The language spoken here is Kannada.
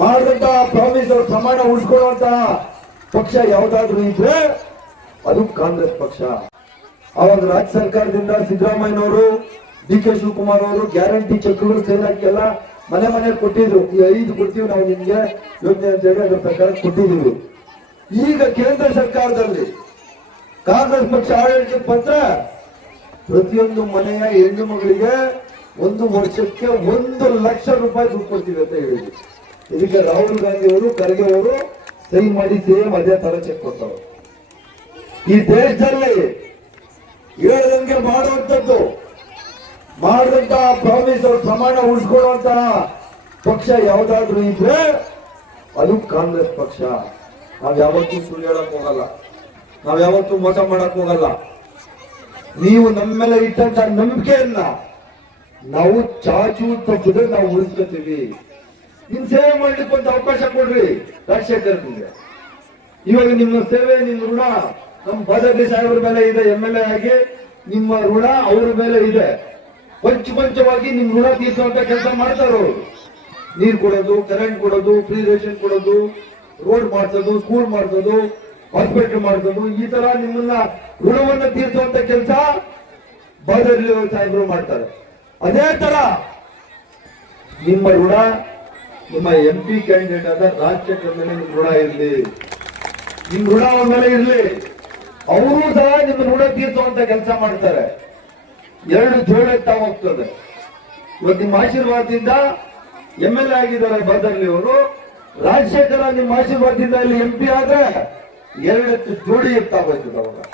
ಮಾಡಿದಂತ ಪ್ರಾಮಿಸ್ ಅವ್ರ ಪ್ರಮಾಣ ಉಳಿಸ್ಕೊಳ್ಳುವಂತ ಪಕ್ಷ ಯಾವ್ದಾದ್ರು ಇದ್ರೆ ಅದು ಕಾಂಗ್ರೆಸ್ ಪಕ್ಷ. ಅವಾಗ ರಾಜ್ಯ ಸರ್ಕಾರದಿಂದ ಸಿದ್ದರಾಮಯ್ಯನವರು, ಡಿ ಕೆ ಶಿವಕುಮಾರ್ ಅವರು ಗ್ಯಾರಂಟಿ ಚೆಕ್ಗಳು ಸೇಲ್ ಮನೆ ಮನೆ ಕೊಟ್ಟಿದ್ರು. ಈ ಐದು ಕೊಡ್ತೀವಿ ನಾವು ನಿಮ್ಗೆ ಯೋಜನೆ ಅಂತ ಹೇಳಿ ಅದ್ರ ಪ್ರಕಾರ ಕೊಟ್ಟಿದ್ದೀವಿ. ಈಗ ಕೇಂದ್ರ ಸರ್ಕಾರದಲ್ಲಿ ಕಾಂಗ್ರೆಸ್ ಪಕ್ಷ ಆಡಳಿತಕ್ಕೆ ಪತ್ರ ಪ್ರತಿಯೊಂದು ಮನೆಯ ಹೆಣ್ಣು ಮಗಳಿಗೆ ಒಂದು ವರ್ಷಕ್ಕೆ ಒಂದು ಲಕ್ಷ ರೂಪಾಯಿ ದುಡ್ಡು ಕೊಡ್ತೀವಿ ಅಂತ ಹೇಳಿದ್ವಿ ಇದಕ್ಕೆ ರಾಹುಲ್ ಗಾಂಧಿ ಅವರು, ಖರ್ಗೆ ಅವರು ಸಹಿ ಮಾಡಿ ಸೇಮ್ ಅದೇ ತರ ಚೆಕ್ ಕೊಡ್ತಾರೆ ಈ ದೇಶದಲ್ಲಿ ಹೇಳದಂಗೆ ಮಾಡುವಂಥದ್ದು ಮಾಡಿದಂತ ಪ್ರಾಮಿಸ್ ಅವ್ರ ಪ್ರಮಾಣ ಉಳಿಸ್ಕೊಳ್ಳುವಂತ ಪಕ್ಷ ಯಾವ್ದಾದ್ರು ಇದ್ರೆ ಅದು ಕಾಂಗ್ರೆಸ್ ಪಕ್ಷ. ನಾವ್ ಯಾವತ್ತೂ ಸುಳ್ಳು ಹೇಳಕ್ ಹೋಗಲ್ಲ. ನಾವ್ ಯಾವತ್ತೂ ಮೋಸ ಮಾಡಕ್ ಹೋಗಲ್ಲ. ನೀವು ನಮ್ಮ ಮೇಲೆ ಇಟ್ಟಂತ ನಂಬಿಕೆಯನ್ನ ನಾವು ಚಾಚು ತಪ್ಪದೆ ನಾವು ಉಳಿಸ್ಕೊತೀವಿ. ನಿಮ್ ಸೇವೆ ಮಾಡ್ಲಿಕ್ಕೆ ಒಂದು ಅವಕಾಶ ಕೊಡ್ರಿ ರಾಜಶೇಖರ್ ಇವಾಗ ನಿಮ್ಮ ಸೇವೆ, ನಿಮ್ಮ ಋಣ ನಮ್ಮ ಬಾದಾಮಿ ಸಾಹೇಬ್ರ ಮೇಲೆ ಇದೆ ಎಂ ಎಲ್ ಎ ಆಗಿ, ನಿಮ್ಮ ಋಣ ಅವ್ರ ಮೇಲೆ ಇದೆ. ಪಂಚ ಪಂಚವಾಗಿ ನಿಮ್ ಋಣ ತೀರ್ಸುವಂತ ಕೆಲಸ ಮಾಡ್ತಾರ ಅವರು. ನೀರ್ ಕೊಡೋದು ಕರೆಂಟ್ ಕೊಡೋದು ಫ್ರೀ ರೇಷನ್ ಕೊಡೋದು ರೋಡ್ ಮಾಡ್ಸೋದು ಸ್ಕೂಲ್ ಮಾಡ್ಸೋದು ಹಾಸ್ಪಿಟಲ್ ಮಾಡ್ಸೋದು, ಈ ತರ ನಿಮ್ಮನ್ನ ಋಣವನ್ನ ತೀರ್ಸುವಂತ ಕೆಲಸ ಬಾದಾಮಿ ಸಾಹೇಬರು ಮಾಡ್ತಾರೆ. ಅದೇ ತರ ನಿಮ್ಮ ಋಣ ನಿಮ್ಮ ಎಂ ಪಿ ಕ್ಯಾಂಡಿಡೇಟ್ ಆದ ಮೇಲೆ ನಿಮ್ಮ ಋಣ ಇರಲಿ. ನಿಮ್ ಋಣ ಒಂದೇ ಇರಲಿ. ಅವರು ಸಹ ನಿಮ್ಮ ಋಣ ತೀರ್ಸುವಂತ ಕೆಲಸ ಮಾಡ್ತಾರೆ. ಎರಡು ಜೋಳ ಹೋಗ್ತದೆ. ಇವತ್ತು ನಿಮ್ಮ ಆಶೀರ್ವಾದದಿಂದ ಎಂ ಎಲ್ ಎ ಆಗಿದ್ದಾರೆ ಬಾದರ್ಲಿ ಅವರು. ರಾಜಶೇಖರ ನಿಮ್ಮ ಆಶೀರ್ವಾದದಿಂದ ಇಲ್ಲಿ ಎಂ ಪಿ ಆದ್ರೆ ಎರಡೆತ್ತು ಜೋಡಿ ಎತ್ತಾ ಹೋಗ್ತದೆ ಅವಾಗ.